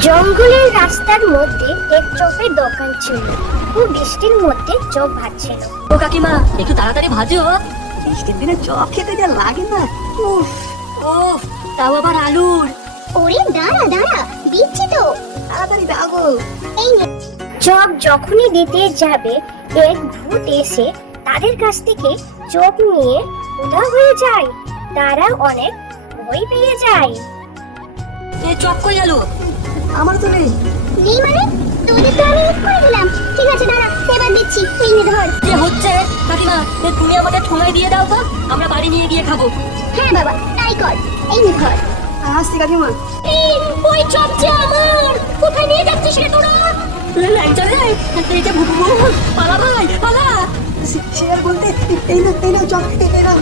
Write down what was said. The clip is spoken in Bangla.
জঙ্গলের রাস্তার মধ্যে এক চপের দোকান ছিল। খুব বৃষ্টির মধ্যে চপ ভাজছিল। ও কাকিমা, একটু তাড়াতাড়ি ভাজো। বৃষ্টির দিনে চপ খেতে যা লাগে না। উফ, ওফ, তাও আবার আলুর। ওরে দাঁড়া দাঁড়া, দিচ্ছি তো। তাড়াতাড়ি দাও গো। এই নে। চপ যখনই দিতে যাবে, এক ভূত এসে তাদের কাছ থেকে চপ নিয়ে উধাও হয়ে যায়। তারা অনেক ভয় পেয়ে যায়। এ চপ কই গেল? আমার তো নেই। নেই মানে? তোদের তো আমি করে দিলাম। ঠিক আছে দাঁড়া, এবার দিচ্ছি, তুই নে ধর। কি হচ্ছে কাকিমা? তুমি আমাদের ঠোঙায় দিয়ে দাও তো, আমরা বাড়ি নিয়ে গিয়ে খাবো। হ্যাঁ বাবা, তাই কর। এই নে ধর। আসছি কাকিমা। এই ওই চপ যে আমার, কোথায় নিয়ে যাচ্ছিস রে তোরা? ল্যাংচা রে, এই যে ভূত, পালা ভাই পালা। সে আর বলতে এই না চপ খেতে এলাম।